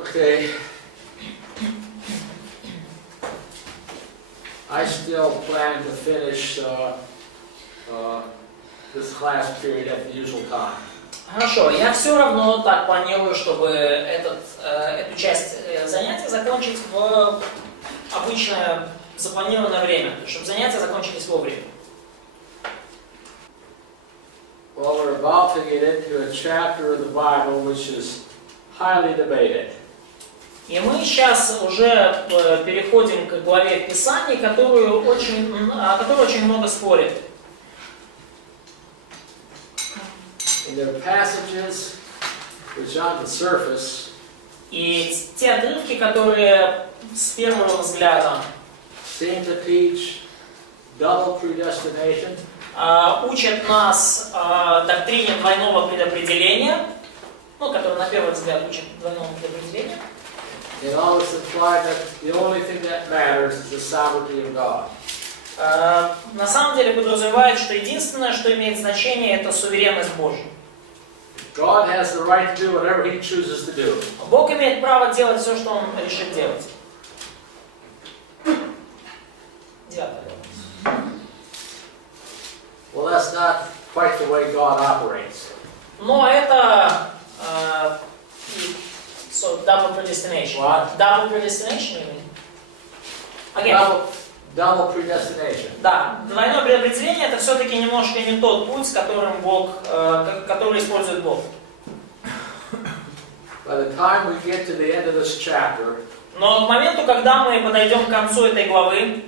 Okay. I still plan to finish this class period at the usual time. Хорошо, я все равно так планирую, чтобы эту часть занятия закончить в обычное запланированное время, чтобы занятия закончились вовремя. Well, we're about to get into a chapter of the Bible which is highly debated. И мы сейчас уже переходим к главе Писаний, о которой очень много спорят. And there are passages which on the surface И те отрывки, которые с первого взгляда seem to teach double predestination, учат нас доктрине двойного предопределения, которая на первый взгляд учит двойному предопределению. and all this imply that the only thing that matters is the sovereignty of God. На самом деле подразумевает, что единственное, что имеет значение, это суверенность Божья. God has the right to do whatever He chooses to do. Бог имеет право делать все, что Он решит делать. 9. Well, that's not quite the way God operates. Но это so double predestination. What? Double predestination, you mean? Again. Double predestination. Да, двойное предопределение это все-таки немножко не тот путь, который использует Бог. By the time we get to the end of this chapter, Но к моменту, когда мы подойдем к концу этой главы,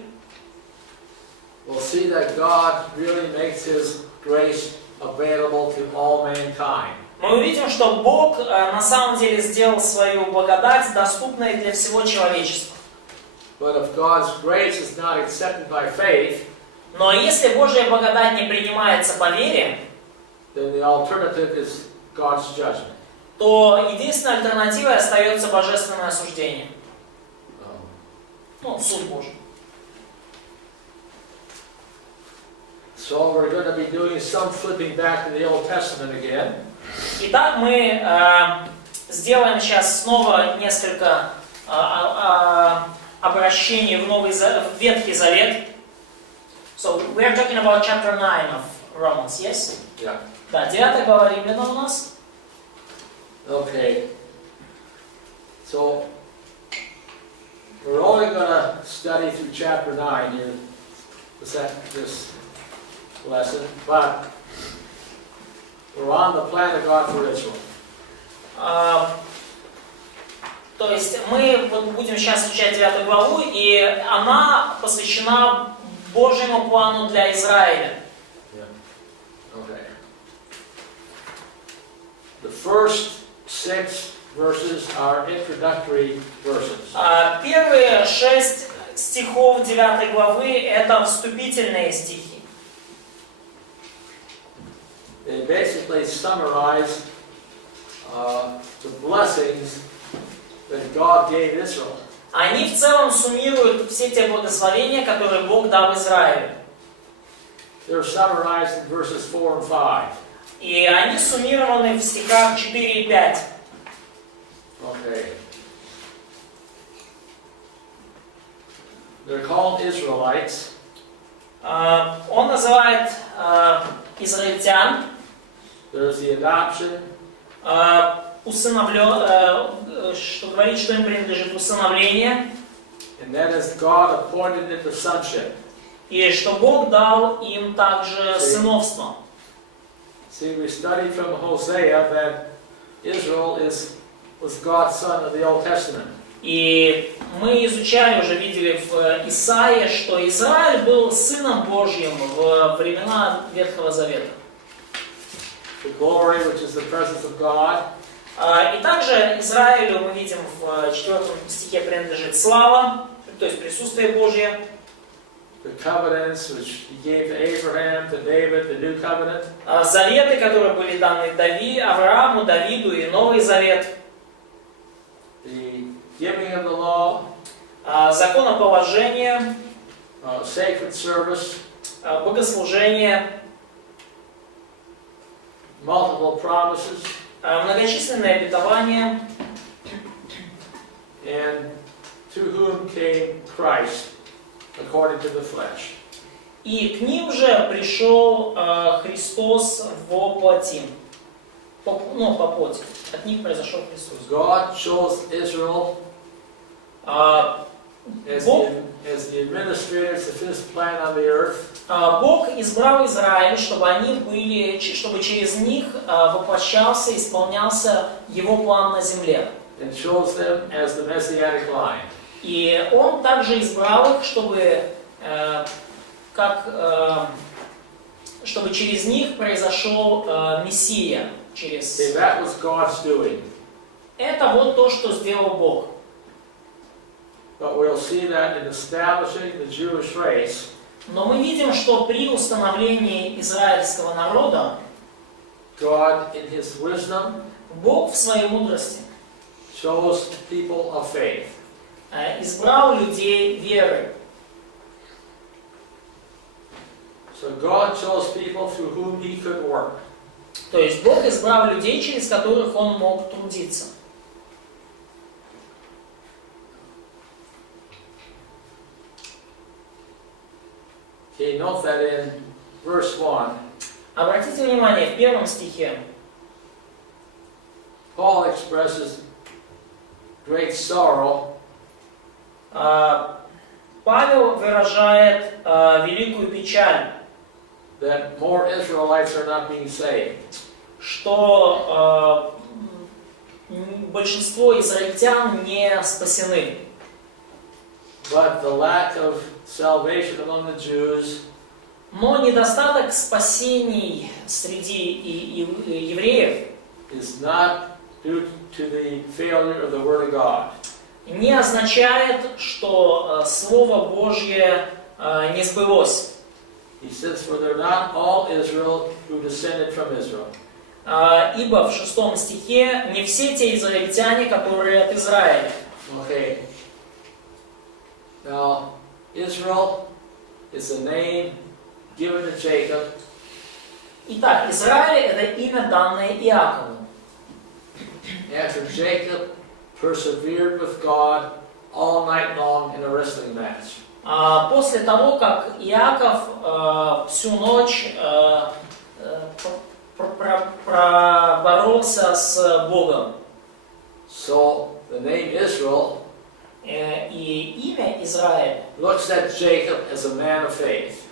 we'll see that God really makes His grace available to all mankind. мы увидим, что Бог на самом деле сделал свою благодать доступной для всего человечества. But if God's grace is not accepted by faith, Но если Божья благодать не принимается по вере, then the alternative is God's judgment. то единственной альтернативой остается божественное осуждение. Суд Божий. So we're going to be doing some flipping back to the Old Testament again. Итак, мы сделаем сейчас снова несколько обращений в Ветхий Завет. So we are talking about chapter 9 of Romans, yes? Yeah. Да, 9 глава Римлянам у нас. Okay. So we're only going to study through chapter 9 here, this lesson, but we're on the plan of God for Israel. То есть мы будем сейчас изучать 9 главу, и она посвящена Божьему плану для Израиля. Yeah. Okay. The first 6 verses are introductory verses. Первые 6 стихов 9 главы это вступительные стихи. They basically summarize the blessings that God gave Israel. Они в целом суммируют все те благословения, которые Бог дал Израилю. They're summarized in verses 4 and 5. И они суммированы в стихах 4 и 5. Okay. They're called Israelites. Он называет израильтян There's the adoption. Что говорит, что им принадлежит усыновление. And that is God appointed it to sonship. И что Бог дал им также сыновство. See, we studied from Hosea that Israel was God's son of the Old Testament. И мы изучали, уже видели в Исаии, что Израиль был сыном Божьим в времена Ветхого Завета. The glory, which is the presence of God. И также Израилю мы видим в 4 стихе принадлежит слава, то есть присутствие Божье. The covenants which He gave to Abraham, to David, the new covenant. Заветы, которые были даны Аврааму, Давиду и Новый Завет. The giving of the law. Законоположение. Sacred service. Богослужение. Multiple promises. Многочисленные обетования. and to whom came Christ according to the flesh. И к ним же пришел Христос во плоти. По плоти. От них произошел Христос. God chose Israel as the administrators of His plan on the earth. Бог избрал Израиль, чтобы через них воплощался, исполнялся Его план на земле. And chose them as the messianic line. И Он также избрал их, чтобы через них произошел Мессия. Okay, that was God's doing. Это вот то, что сделал Бог. But we'll see that in establishing the Jewish race, Но мы видим, что при установлении израильского народа God, in His wisdom, Бог в своей мудрости chose people of faith. Избрал людей веры. So God chose people through whom He could work. То есть Бог избрал людей, через которых Он мог трудиться. Okay, note that in verse 1, Обратите внимание, в 1 стихе Paul expresses great sorrow Павел выражает великую печаль, that more Israelites are not being saved. что большинство израильтян не спасены. But the lack of salvation among the Jews Но недостаток спасений среди евреев is not due to the failure of the Word of God. не означает, что Слово Божье не сбылось. He says, for they're not all Israel who descended from Israel. Ибо в 6 стихе не все те израильтяне, которые от Израиля. Okay. Now, Israel is a name given to Jacob. Итак, Израиль — это имя, данное Иакову. After Jacob persevered with God all night long in a wrestling match. После того, как Иаков всю ночь проборолся с Богом. So the name Israel И имя Израиль looks at Jacob as a man of faith.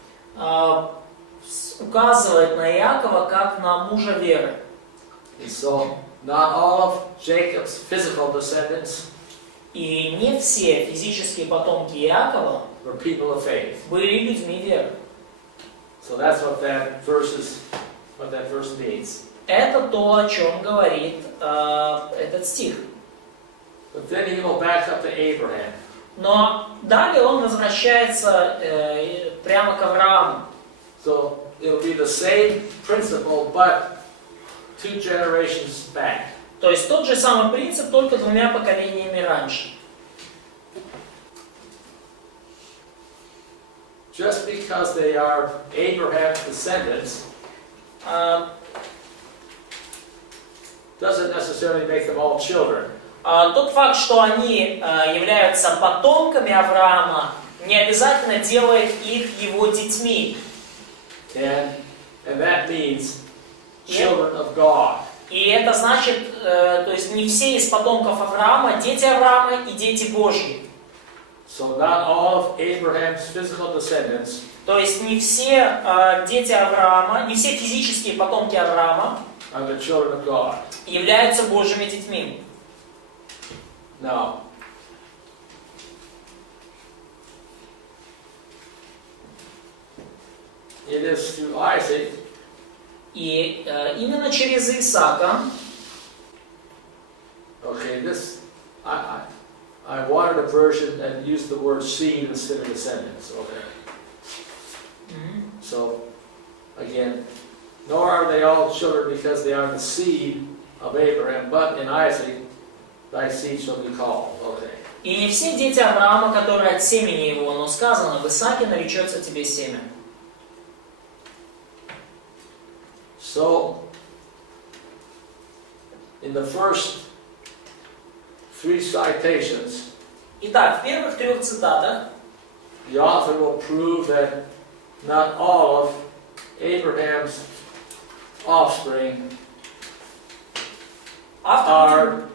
указывает на Иакова как на мужа веры. And so not all of Jacob's physical descendants И не все физические потомки Иакова were people of faith. были людьми веры. So that's what that verse means. Это то, о чем говорит этот стих. But then he will back up to Abraham. Но далее он возвращается прямо к Аврааму. So it'll be the same principle, but 2 generations back. То есть тот же самый принцип, только 2 поколениями раньше. Just because they are Abraham's descendants doesn't necessarily make them all children. Тот факт, что они являются потомками Авраама, не обязательно делает их его детьми. And that means children of God. И это значит, то есть не все из потомков Авраама, дети Авраама и дети Божьи. So not all of Abraham's physical descendants То есть не все дети Авраама, не все физические потомки Авраама are the children of God. являются Божьими детьми. Now, it is through Isaac И именно через Исаака, okay, I wanted a version that used the word seed instead of descendants. Okay. So, again, nor are they all children because they are the seed of Abraham, but in Isaac thy seed shall be called. Okay. и не все дети Авраама, которые от семени его, но сказано, в Исааке наречется тебе семя. So, in the first 3 citations, Итак, в первых трех цитатах the author will prove that not all of Abraham's offspring are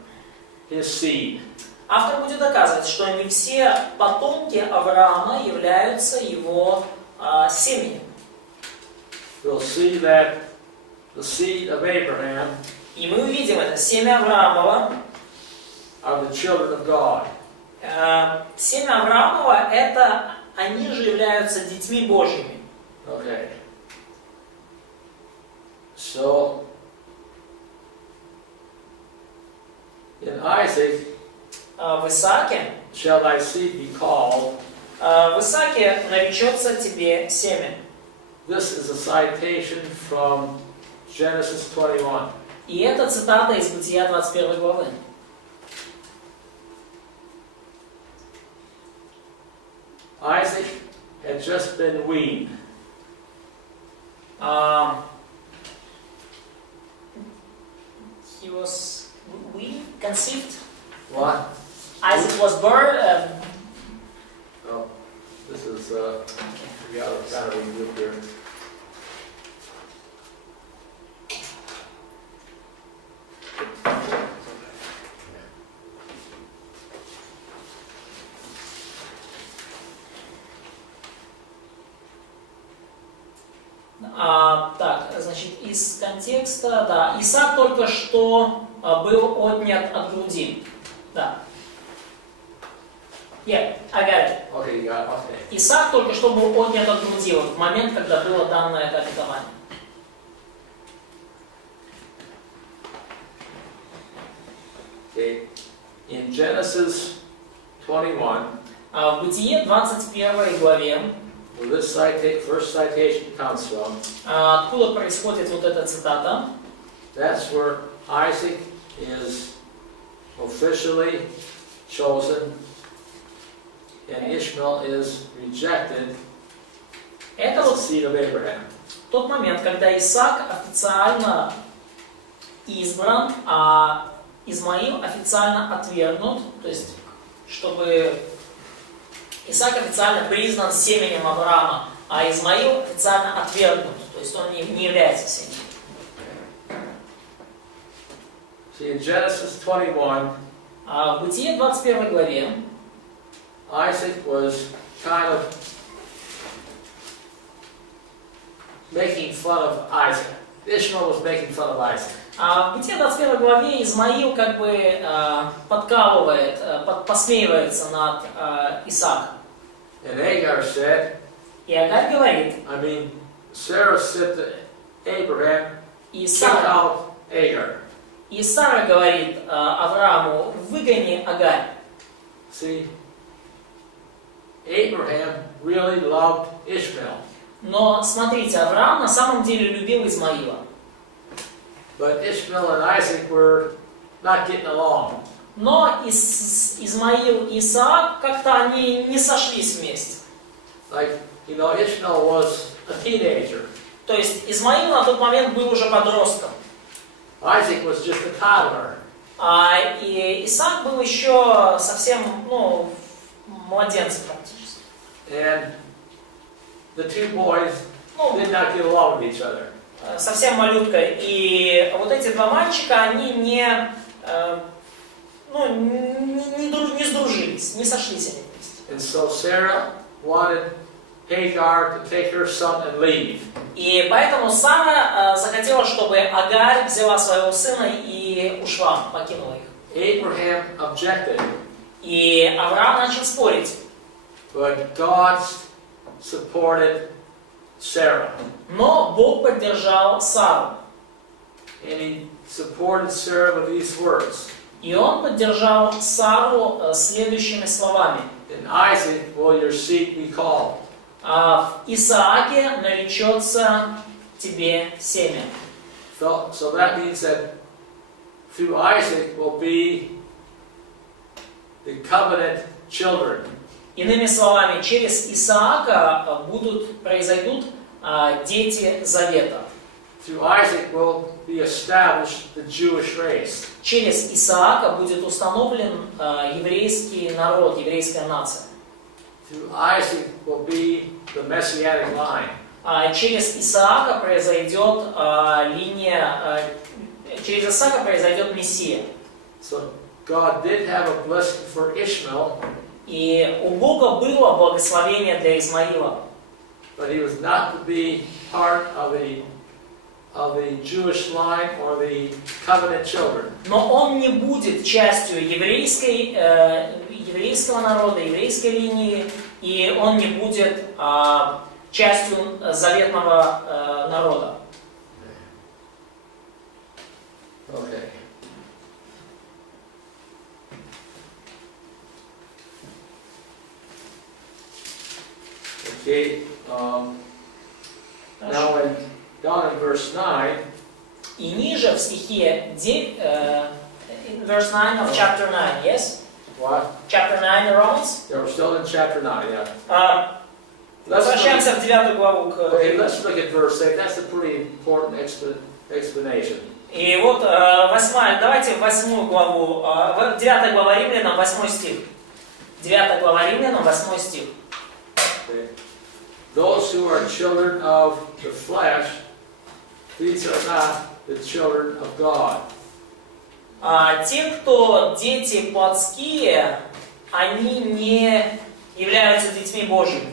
his seed. автор будет доказывать, что не все потомки Авраама являются его семенем. We'll see that the seed of Abraham И мы увидим это. Семя Авраамова, are the children of God. Семя Авраамова, это они же являются детьми Божьими. Okay. So, in Isaac, В Исааке, shall thy seed be called. в Исааке наречется тебе семя. This is a citation from Genesis 21. И это цитата из Бытия 21 главы. Isaac had just been weaned. He was conceived. What? Isaac was born. Oh, this is, we got to kind of review here. Так, значит, из контекста, да, Исаак только что был отнят от груди. Да. Yeah, I got it. Okay, you got it. Okay. Исаак только что был отнят от груди, вот в момент, когда было данное это обетование. Okay. In Genesis 21, В Бытие 21 главе, where this first citation comes from, откуда происходит вот эта цитата, that's where Isaac is officially chosen and Ishmael is rejected это as the вот seed of Abraham. тот момент, когда Исаак официально избран, а Измаил официально отвергнут, то есть, чтобы Исаак официально признан семенем Авраама, а Измаил официально отвергнут, то есть он не является семенем. See, in Genesis 21, В Бытие 21 главе Isaac was kind of making fun of Isaac. Ishmael was making fun of Isaac. в Бытие 21 главе Измаил как бы подкалывает, посмеивается над Исааком. And Hagar said, И Агарь говорит, I mean, Sarah said to Abraham, и kick out Hagar. Сара говорит Аврааму, выгони Агарь. See, Abraham really loved Ishmael. Но смотрите, Авраам на самом деле любил Измаила. But Ishmael and Isaac were not getting along. Но Измаил и Исаак как-то они не сошлись вместе. Like, you know, Ishmael was a teenager. То есть Измаил на тот момент был уже подростком. Isaac was just a toddler. И Исаак был еще совсем, младенцем практически. And the two boys did not get along with each other. Совсем малютка. И вот эти два мальчика, они не сдружились, не сошлись они вместе. And so Sarah wanted Hagar to take her son and leave. И поэтому Сара захотела, чтобы Агарь взяла своего сына и ушла, покинула их. Abraham objected. И Авраам начал спорить. But God supported Sarah. Но Бог поддержал Сару. And he supported Sarah with these words. И он поддержал Сару следующими словами. In Isaac will your seed be called. В Исааке наречется тебе семя. So that means that through Isaac will be the covenant children. Иными словами, через Исаака произойдут дети завета. Through Isaac will be established the Jewish race. Через Исаака будет установлен еврейский народ, еврейская нация. Through Isaac will be the messianic line. Через Исаака произойдет через Исаака произойдет Мессия. So God did have a blessing for Ishmael, И у Бога было благословение для Измаила. but he was not to be part of the Jewish line or the covenant children. Но он не будет частью еврейского народа, еврейской линии, и он не будет частью заветного народа. Okay. Okay. Now, down in verse 9. И ниже в стихе verse 9 of chapter 9, yes? What? Chapter 9 in Romans? Yeah, we're still in chapter 9, yeah. Возвращаемся в 9 главу. Okay, let's look at verse 8. That's a pretty important explanation. И вот давайте 8 главу, 9 глава Римлянам, 8 стих. 9 глава Римлянам, 8 стих. Okay. Those who are children of the flesh, these are not the children of God. Те, кто дети плотские, они не являются детьми Божьими.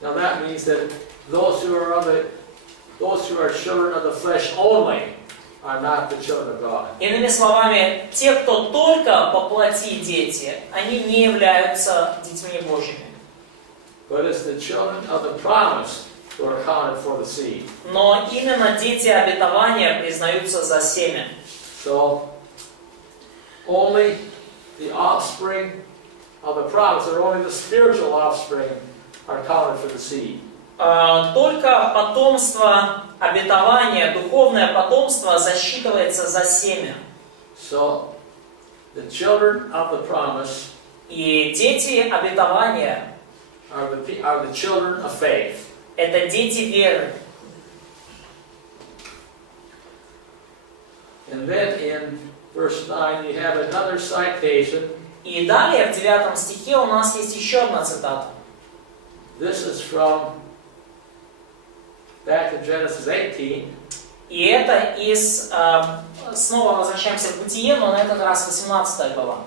Now that means that those who are children of the flesh only are not the children of God. Иными словами, те, кто только по плоти дети, они не являются детьми Божьими. But it's the children of the promise who are counted for the seed. Но именно дети обетования признаются за семя. So only the offspring of the promise, or only the spiritual offspring, are counted for the seed. Только потомство обетования, духовное потомство засчитывается за семя. So the children of the promise И дети обетования are the children of faith. это дети веры. And then in verse 9 you have another citation. И далее в 9 стихе у нас есть еще одна цитата. This is from back in Genesis 18. И это снова возвращаемся в Бытие, но на этот раз 18 глава.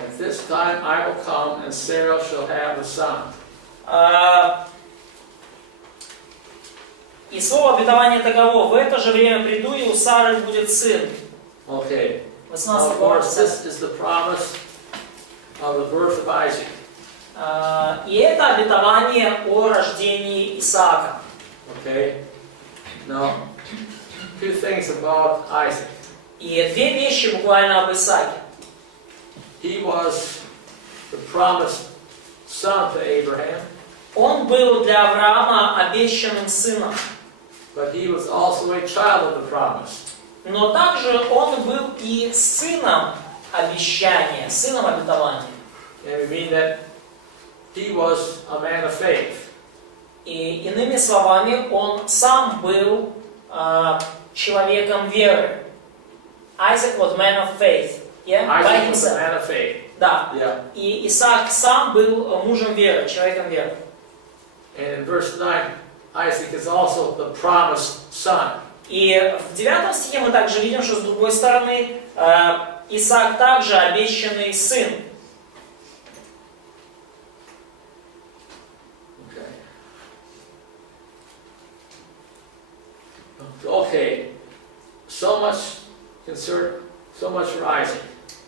At this time I will come, and Sarah shall have a son. И слово обетования таково: в это же время приду, и у Сары будет сын. Okay. 18 Of глава. course, this is the promise of the birth of Isaac. И это обетование о рождении Исаака. Okay. Now, two things about Isaac. И две вещи буквально об Исааке. He was the promised son to Abraham, Он был для Авраама обещанным сыном, but he was also a child of the promise. но также он был и сыном обещания, сыном обетования. And we mean that he was a man of faith. И иными словами, он сам был человеком веры. Isaac was man of faith. Yeah? By Isaac was a himself. man of faith. Да. Yeah. И Исаак сам был мужем веры, человеком веры. And in verse 9, Isaac is also the promised son. И в 9 стихе мы также видим, что с другой стороны Исаак также обещанный сын. Okay. So much for Isaac.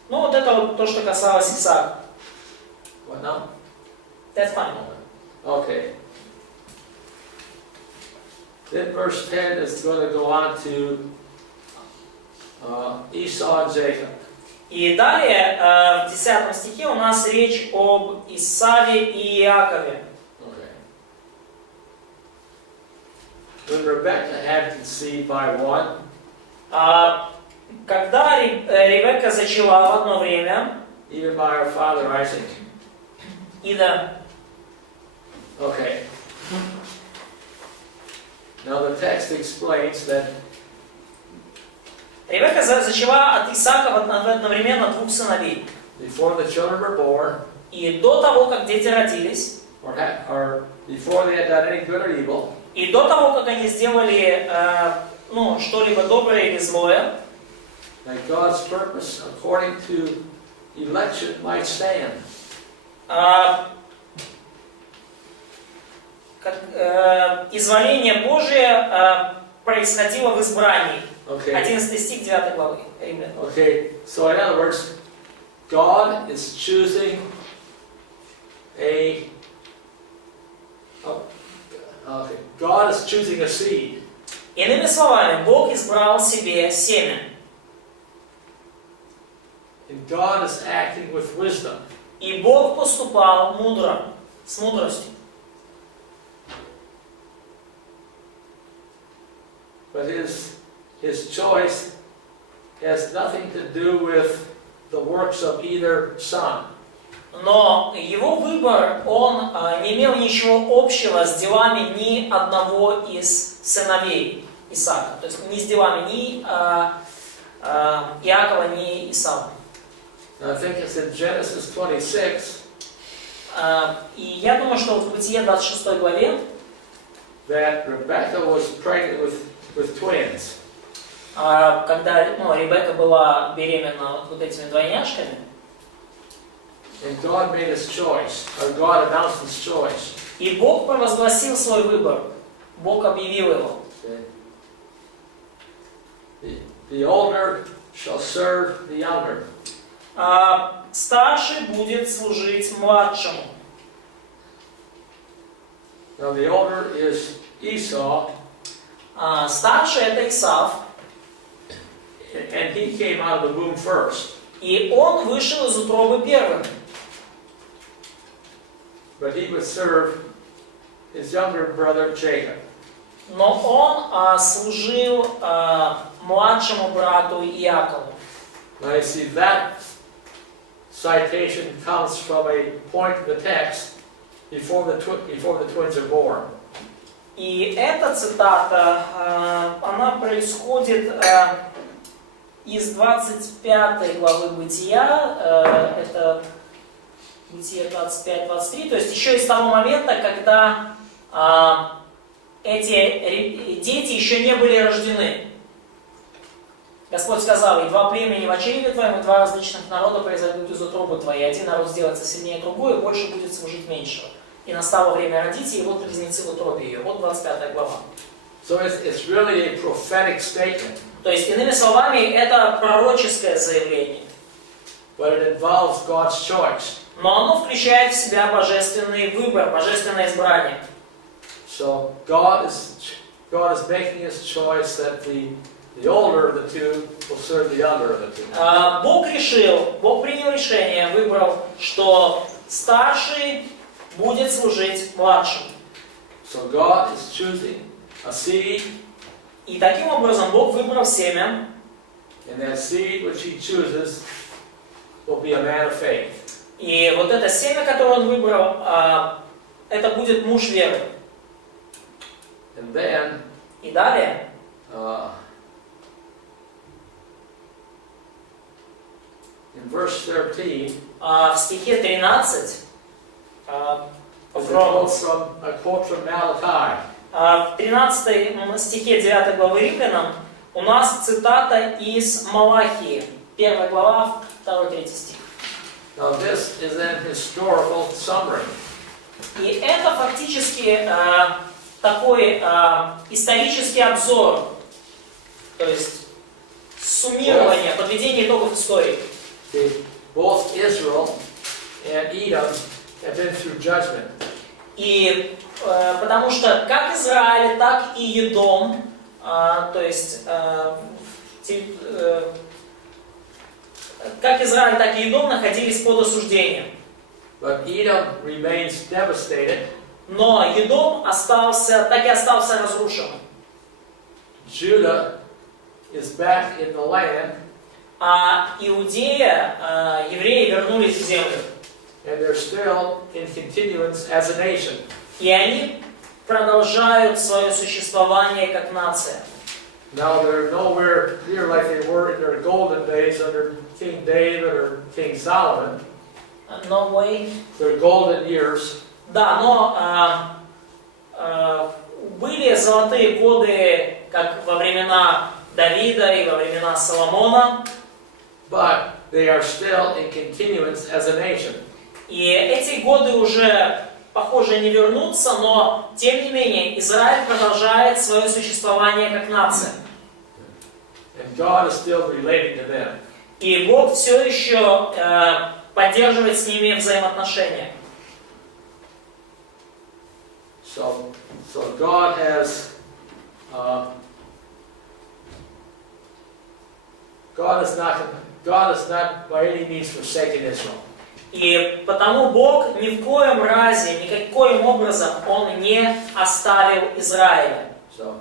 Ну вот это вот то, что касалось Исаака. What now? That's fine. Okay. Then verse 10 is going to go on to Esau and Jacob. И далее в 10 стихе у нас речь об Исаве и Иакове. Okay. When Rebekah had conceived by one, Когда Ревекка зачала в одно время, even by her father Isaac. Ида. Okay. Now the text explains that Ребекка зачала от Исаака одновременно двух сыновей. Before the children were born, И до того, как дети родились, or before they had done any good or evil, и до того, как они сделали что-либо доброе или злое, that God's purpose according to election might stand. Изволение Божие происходило в избрании. Okay. 11 стих 9 главы Римлян. Okay, so in other words, God is choosing God is choosing a seed. Иными словами, Бог избрал себе семя. And God is acting with wisdom. И Бог поступал мудро, с мудростью. But his choice has nothing to do with the works of either son. Но его выбор, он не имел ничего общего с делами ни одного из сыновей Исаака. То есть не с делами ни Иакова, ни Исава. I think it's in Genesis 26 И я думаю, что в Бытие 26 главе, that Rebecca was pregnant with twins. когда Ребекка была беременна вот этими двойняшками, And God made his choice, or God announced his choice. и Бог провозгласил свой выбор. Бог объявил его. The older shall serve the younger. Старший будет служить младшему. Now the older is Esau, Старший это Исав, and he came out of the womb first. и он вышел из утробы первым. But he would serve his younger brother Jacob. Но он служил младшему брату Иакову. Now you see that citation comes from a point in the text before the twins are born. И эта цитата, она происходит из 25 главы Бытия, это Бытие 25-23, то есть еще из того момента, когда эти дети еще не были рождены. Господь сказал: «И два племени в очреве твоем, и два различных народа произойдут из утробы твоей. Один народ сделается сильнее другой, и больше будет служить меньшего. И настало время родить, и вот близнецы в утробе ее». Вот 25 глава. So it's really a prophetic statement. То есть, иными словами, это пророческое заявление. But it involves God's choice. Но оно включает в себя божественный выбор, божественное избрание. So God is making his choice that the older of the two will serve the younger of the two. Бог принял решение, выбрал, что старший будет служить младшему. So God is choosing a seed, И таким образом Бог выбрал семя, and that seed which he chooses will be a man of faith. и вот это семя, которое он выбрал, это будет муж веры. And then И далее, in verse 13, в стихе 13, a quote from Malachi. в 13 стихе 9 главы Римлянам у нас цитата из Малахии, 1 глава, 2-3 стих. Now this is an historical summary. И это фактически такой исторический обзор, то есть суммирование, подведение итогов истории. Both Israel and Edom have been through judgment. И потому что как Израиль, так и Едом, то есть как Израиль, так и Едом находились под осуждением. But Edom remains devastated. Но Едом так и остался разрушенным. Judah is back in the land. А Иудея, евреи вернулись в землю. And they're still in continuance as a nation. И они продолжают свое существование как нация. Now they're nowhere near like they were under King David or King Solomon, No way. their golden years, Да, но были золотые годы, как во времена Давида и во времена Соломона, but they are still in continuance as a nation. и эти годы уже, похоже, не вернутся, но, тем не менее, Израиль продолжает свое существование как нация. And God is still relating to them. И Бог все еще поддерживает с ними взаимоотношения. So God has God is not by any means forsaken Israel. И потому Бог ни в коем разе, никаким образом Он не оставил Израиля. So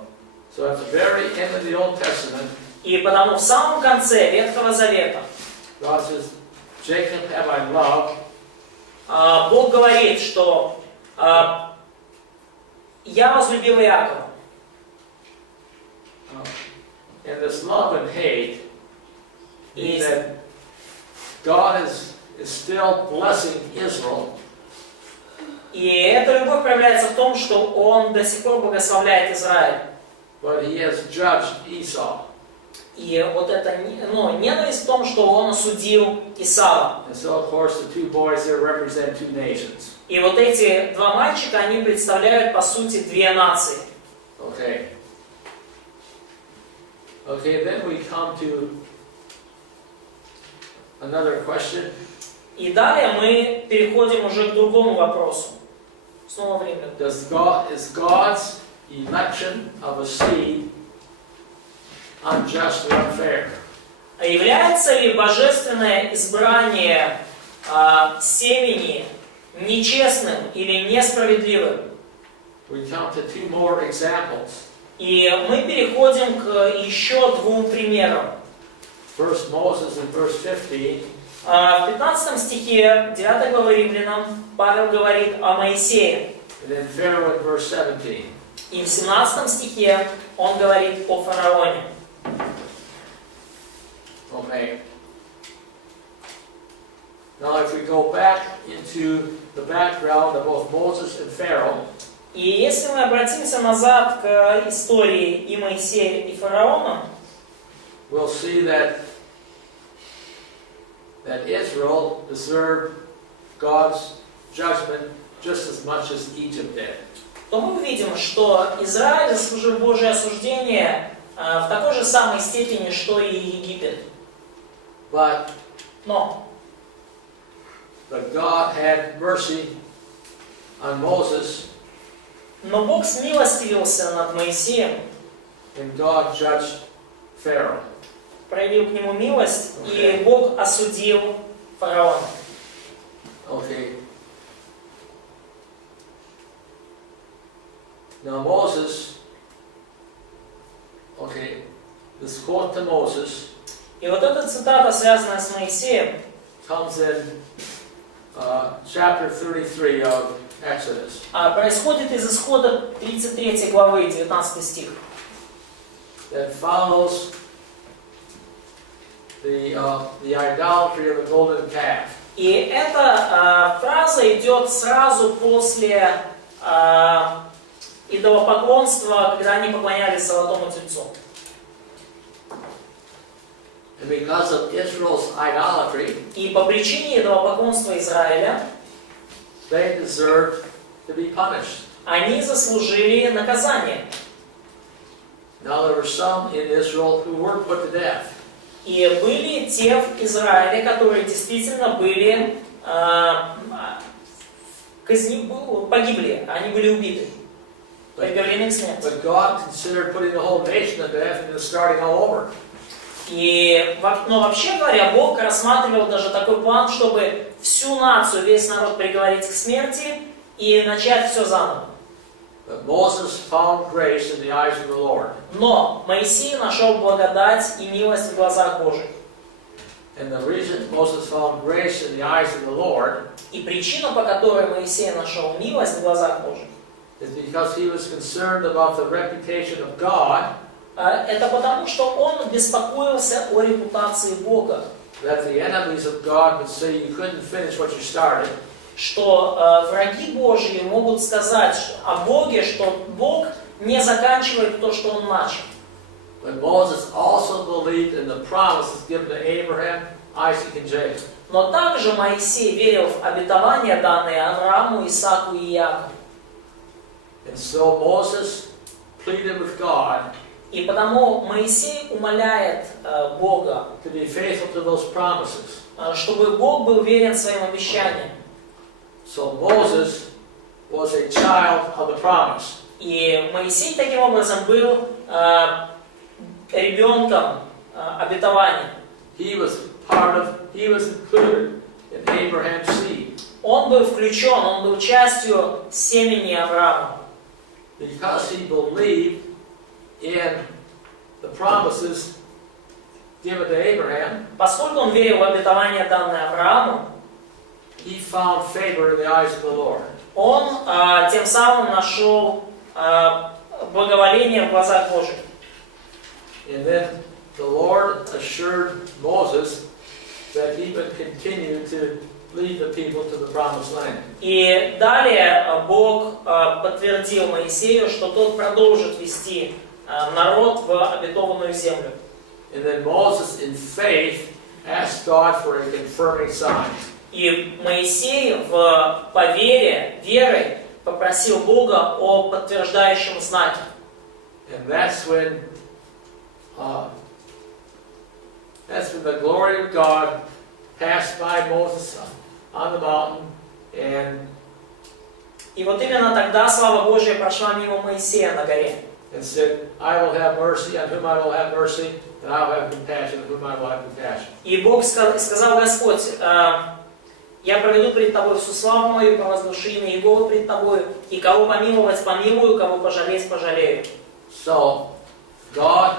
at the very end of the Old Testament, И потому в самом конце Ветхого Завета God says, Jacob have I loved, Бог говорит, что «Я возлюбил Иакова». and this love and hate means И, that God is still blessing Israel, и эта любовь проявляется в том, что Он до сих пор благословляет Израиль. but He has judged Esau. И вот эта ненависть в том, что Он осудил Исава. And so, of course, the two boys there represent two nations. И вот эти два мальчика, они представляют, по сути, две нации. Okay. Okay, then we come to another question. И далее мы переходим уже к другому вопросу. Снова время. Is God's election of a seed unjust or unfair? А является ли божественное избрание семени нечестным или несправедливым? We come to two more examples. И мы переходим к еще двум примерам. First Moses in verse 15. В 15 стихе 9 главы Римлянам Павел говорит о Моисее. And then Pharaoh in verse 17. И в 17 стихе он говорит о фараоне. Okay. Now if we go back into the background of both Moses and Pharaoh, И если мы обратимся назад к истории и Моисея, и фараона, we'll see that Israel deserved God's judgment just as much as Egypt did. то мы увидим, что Израиль заслужил Божие осуждение в такой же самой степени, что и Египет. Но God had mercy on Moses, Бог смилостивился над Моисеем, and God judged Pharaoh. проявил к нему милость, и Бог осудил фараона. Okay. Now Moses, okay, this quote to Moses И вот эта цитата, связанная с Моисеем, comes in chapter 33 of Exodus. происходит из Исхода 33 главы, 19 стих. That follows the idolatry of the golden calf. И эта фраза идет сразу после идолопоклонства, когда они поклонялись золотому тельцу. And because of Israel's idolatry, И по причине идолопоклонства Израиля they deserved to be punished. они заслужили наказание. Now there were some in Israel who were put to death. И были те в Израиле, которые действительно были погибли, они были убиты, приговорены к смерти. But God considered putting the whole nation to death and then starting all over. Но вообще говоря, Бог рассматривал даже такой план, чтобы всю нацию, весь народ приговорить к смерти и начать все заново. But Moses found grace in the eyes of the Lord. Но Моисей нашел благодать и милость в глазах Божьих. And the reason Moses found grace in the eyes of the Lord И причина, по которой Моисей нашел милость в глазах Божьих, is because he was concerned about the reputation of God Это потому, что он беспокоился о репутации Бога. That the enemies of God would say you couldn't finish what you started. Что враги Божьи могут сказать о Боге, что Бог не заканчивает то, что Он начал. But Moses also believed in the promises given to Abraham, Isaac, and Jacob. Но также Моисей верил в обетования, данные Аврааму, Исааку и Иакову. And so Moses pleaded with God И потому Моисей умоляет Бога, to be faithful to those promises. чтобы Бог был верен своим обещаниям. So Moses was a child of the promise. И Моисей таким образом был ребенком обетования. He was included in Abraham's seed. Он был включен, он был частью семени Авраама. Because he believed in the promises given to Abraham, Поскольку он верил в обетование, данное Аврааму, he found favor in the eyes of the Lord. он тем самым нашел благоволение в глазах Божьих. And then the Lord assured Moses that he would continue to lead the people to the promised land. И далее Бог подтвердил Моисею, что тот продолжит вести народ в обетованную землю. And then Moses, in faith, asked God for a confirming sign. И Моисей по верой попросил Бога о подтверждающем знаке. And that's when the glory of God passed by Moses on the mountain, and И вот именно тогда слава Божья прошла мимо Моисея на горе. said, I will have mercy on whom I will have mercy, and I will have compassion on whom I will have compassion. И Бог сказал Господь, я проведу пред тобой всю славу мою, провозглашу имя Иеговы пред тобой, и кого помиловать помилую, кого пожалеть пожалею. So, God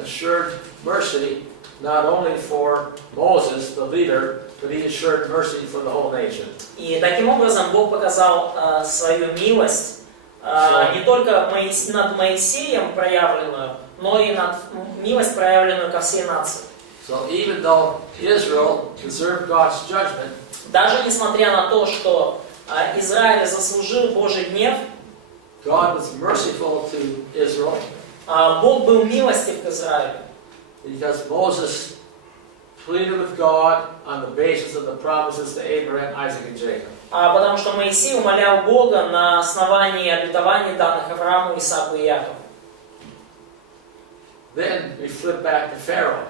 assured mercy not only for Moses, the leader, but he assured mercy for the whole nation. И таким образом Бог показал свою милость не только над Моисеем проявленную, но и над милость проявленную ко всей нации. So even though Israel deserved God's judgment, Даже несмотря на то, что Израиль заслужил Божий гнев, God was merciful to Israel Бог был милостив к Израилю. because Moses pleaded with God on the basis of the promises to Abraham, Isaac, and Jacob. Потому что Моисей умолял Бога на основании обетований, данных Аврааму, Исааку и Иакову. Then we flip back to Pharaoh.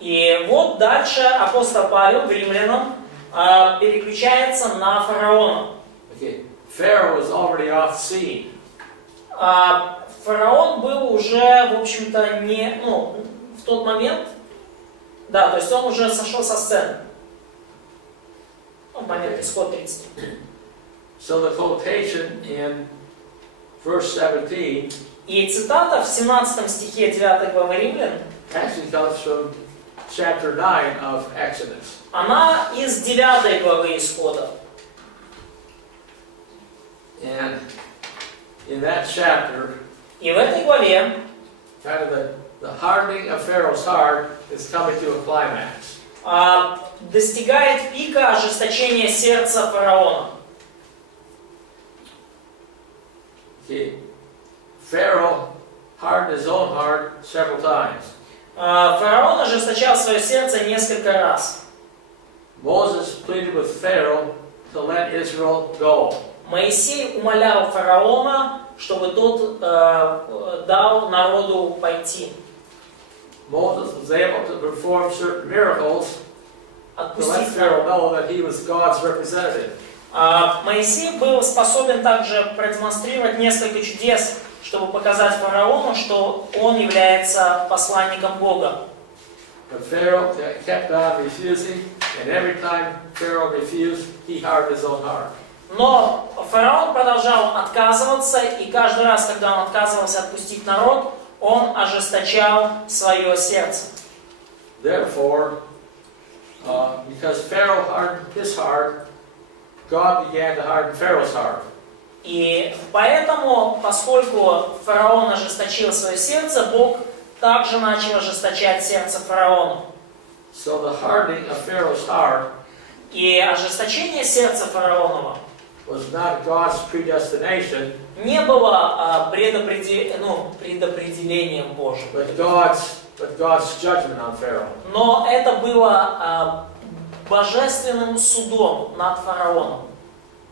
И вот дальше апостол Павел в Римлянам переключается на фараона. Okay, Pharaoh was already off the scene. Фараон был уже, в общем-то, в тот момент, да, то есть он уже сошел со сцены. В момент исход 30. So the quotation in verse 17 И цитата в 17 стихе 9 главы Римлян, actually comes from chapter 9 of Exodus. она из 9 главы Исхода. And in that chapter, И в этой главе kind of the hardening of Pharaoh's heart is coming to a climax. достигает пика ожесточения сердца фараона. Okay. Pharaoh hardened his own heart several times. Фараон ожесточал свое сердце несколько раз. Moses pleaded with Pharaoh to let Israel go. Моисей умолял фараона, чтобы тот дал народу пойти. Moses was able to perform certain miracles to let Отпустить Pharaoh народ. know that he was God's representative. Моисей был способен также продемонстрировать несколько чудес, чтобы показать фараону, что он является посланником Бога. But Pharaoh kept on refusing, and every time Pharaoh refused, he hardened his own heart. Но фараон продолжал отказываться, и каждый раз, когда он отказывался отпустить народ, он ожесточал свое сердце. Therefore, because Pharaoh hardened his heart, God began to harden Pharaoh's heart. И поэтому, поскольку фараон ожесточил свое сердце, Бог также начал ожесточать сердце фараона. So the hardening of Pharaoh's heart И ожесточение сердца фараонова was not God's predestination, не было предопределением Божьим, but God's judgment on Pharaoh. но это было божественным судом над фараоном.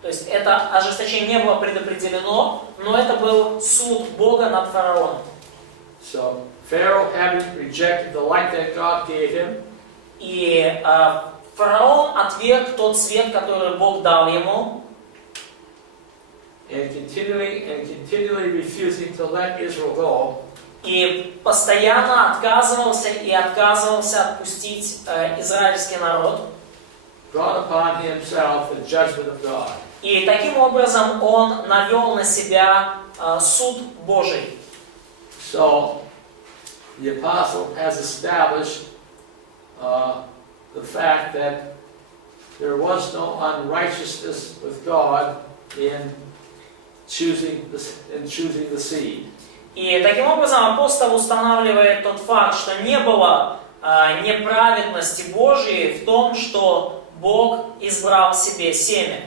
То есть это ожесточение не было предопределено, но это был суд Бога над фараоном. So Pharaoh, having rejected the light that God gave him, И фараон отверг тот свет, который Бог дал ему, and continually refusing to let Israel go, и постоянно отказывался отпустить израильский народ. brought upon himself the judgment of God. И таким образом он навел на себя суд Божий. So the apostle has established the fact that there was no unrighteousness with God in choosing the seed. И таким образом апостол устанавливает тот факт, что не было неправедности Божьей в том, что Бог избрал себе семя.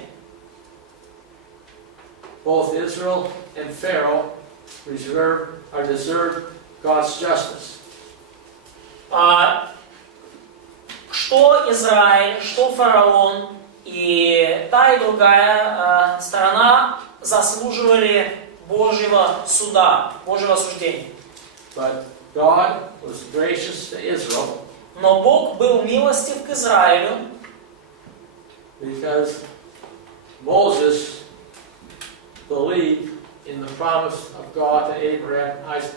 Both Israel and Pharaoh deserve God's justice. Что Израиль, что фараон и та и другая сторона заслуживали Божьего суда, Божьего осуждения. But God was gracious to Israel Но Бог был милостив к Израилю, because Moses believed in the promise of God to Abraham, Isaac,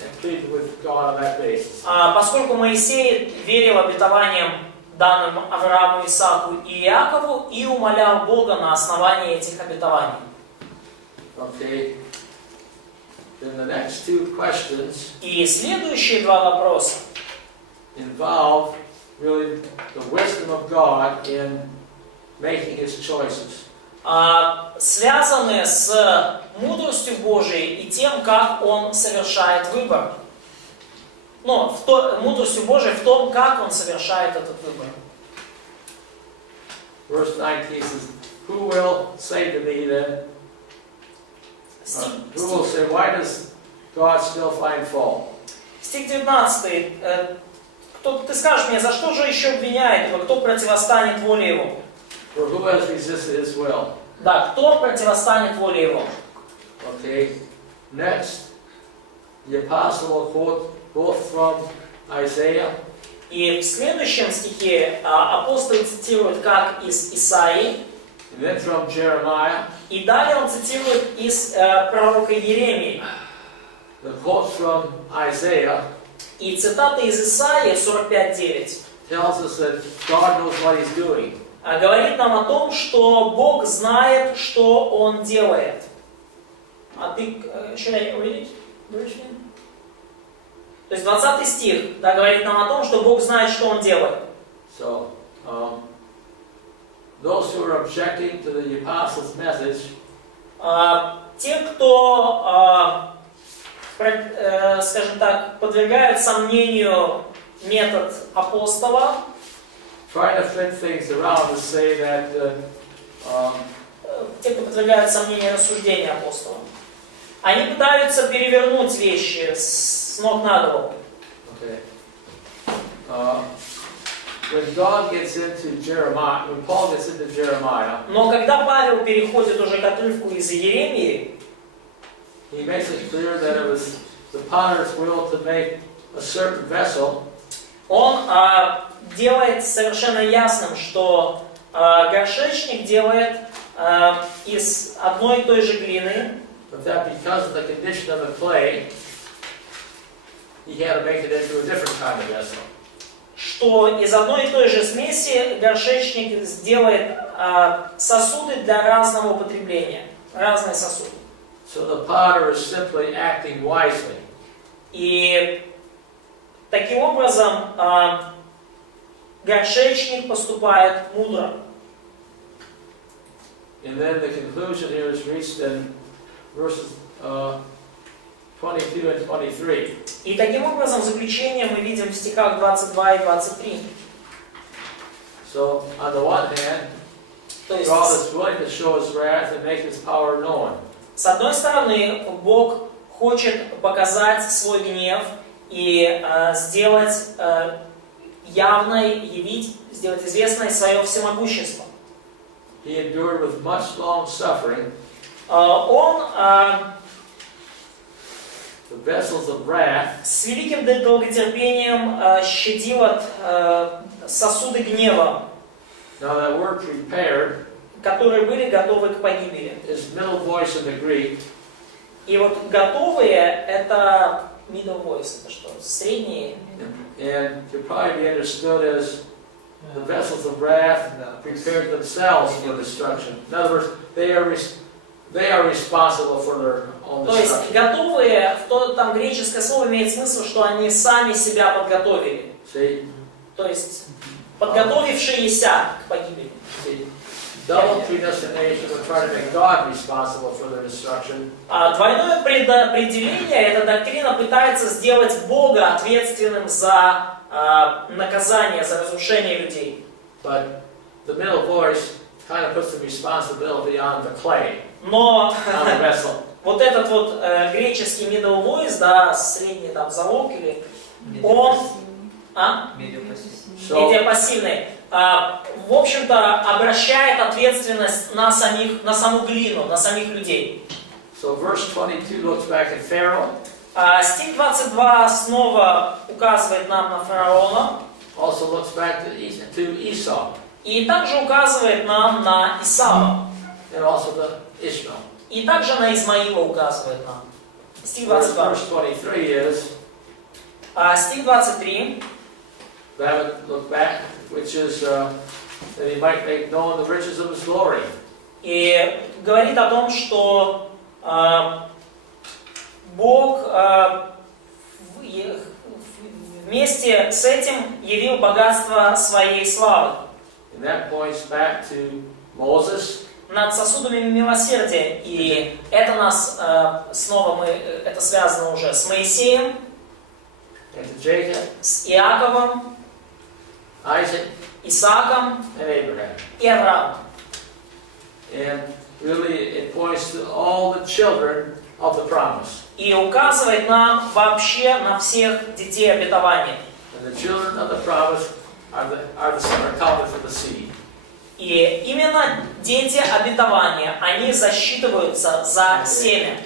and pleaded with God on that basis. Поскольку Моисей верил обетованиям, данным Аврааму, Исааку и Иакову, и умолял Бога на основании этих обетований. Okay. Then the next two questions И следующие два вопроса involve really the wisdom of God in making His choices. Связаны с мудростью Божией и тем, как Он совершает выбор. Но мудростью Божией в том, как Он совершает этот выбор. Verse 19 says, "Who will say to me then? Who will say, why does God still find fault?" Стих 19. Ты скажешь мне, за что же еще обвиняет его? Кто противостанет воле его? For who has resisted His will? Да, кто противостанет воле его? Okay. Next, the apostle will quote both from Isaiah И в следующем стихе апостол цитирует как из Исаии, and then from Jeremiah. и далее он цитирует из пророка Иеремии. The quote from Isaiah И цитата из Исаии 45:9 tells us that God knows what He's doing. говорит нам о том, что Бог знает, что Он делает. А ты, should I read it? То есть 20 стих, да, говорит нам о том, что Бог знает, что Он делает. So, those who are objecting to the apostles' message Те, кто, скажем так, подвергают сомнению метод апостола, try to fit things around to say that те, кто подвергают сомнению рассуждения апостола, они пытаются перевернуть вещи с ног на голову. okay. When God gets into Jeremiah, when Paul gets into Jeremiah, Но когда Павел переходит уже к отрывку из Иеремии, he makes it clear that it was the potter's will to make a certain vessel. он делает совершенно ясным, что горшечник делает из одной и той же глины, But that because of the condition of the clay, he had to make it into a different kind of vessel. что из одной и той же смеси горшечник сделает сосуды для разного употребления, разные сосуды. So the potter is simply acting wisely. И таким образом горшечник поступает мудро. And then the conclusion here is reached in verses 22 and 23. И таким образом заключение мы видим в стихах 22 и 23. So, on the one hand, То есть, God is willing to show His wrath and make His power known. с одной стороны, Бог хочет показать свой гнев и сделать явной, явить, сделать известной свое всемогущество. He endured with much long suffering Он the vessels of wrath с великим долготерпением щадил от сосуды гнева, now that word prepared которые были готовы к погибели. is middle voice in the Greek. И вот готовые — это middle voice, это что? Средние. And could probably be understood as the vessels of wrath prepared themselves for destruction. In other words, they are responsible for their own То есть destruction. готовые, там греческое слово имеет смысл, что они сами себя подготовили. See? То есть подготовившиеся к погибели. See? Double predestination would try to make God responsible for their destruction. Двойное предопределение, эта доктрина пытается сделать Бога ответственным за наказание, за разрушение людей. But the middle voice kind of puts the responsibility on the clay, Но on the vessel. вот этот вот греческий middle voice, да, средний там залог или он, So, медиапассивный, в общем-то обращает ответственность на саму глину, на самих людей. so verse 22 looks back at Pharaoh, Стих 22 снова указывает нам на фараона also looks back to Esau, и также указывает нам на Исава. and also to Ishmael. И также на Измаила указывает нам. Стих Verse 22. 23 is, Стих 23. that would look back, which is that he might make known the riches of his glory. И говорит о том, что Бог вместе с этим явил богатство своей славы. And that points back to Moses, Над сосудами милосердия. И это нас, снова это связано уже с Моисеем, and to Jacob, с Иаковом, Isaac, Исааком and Abraham. и Авраамом. And really it points to all the children of the promise. И указывает нам вообще на всех детей обетования. And the children of the promise are counted for the seed. И именно дети обетования, они засчитываются за семя.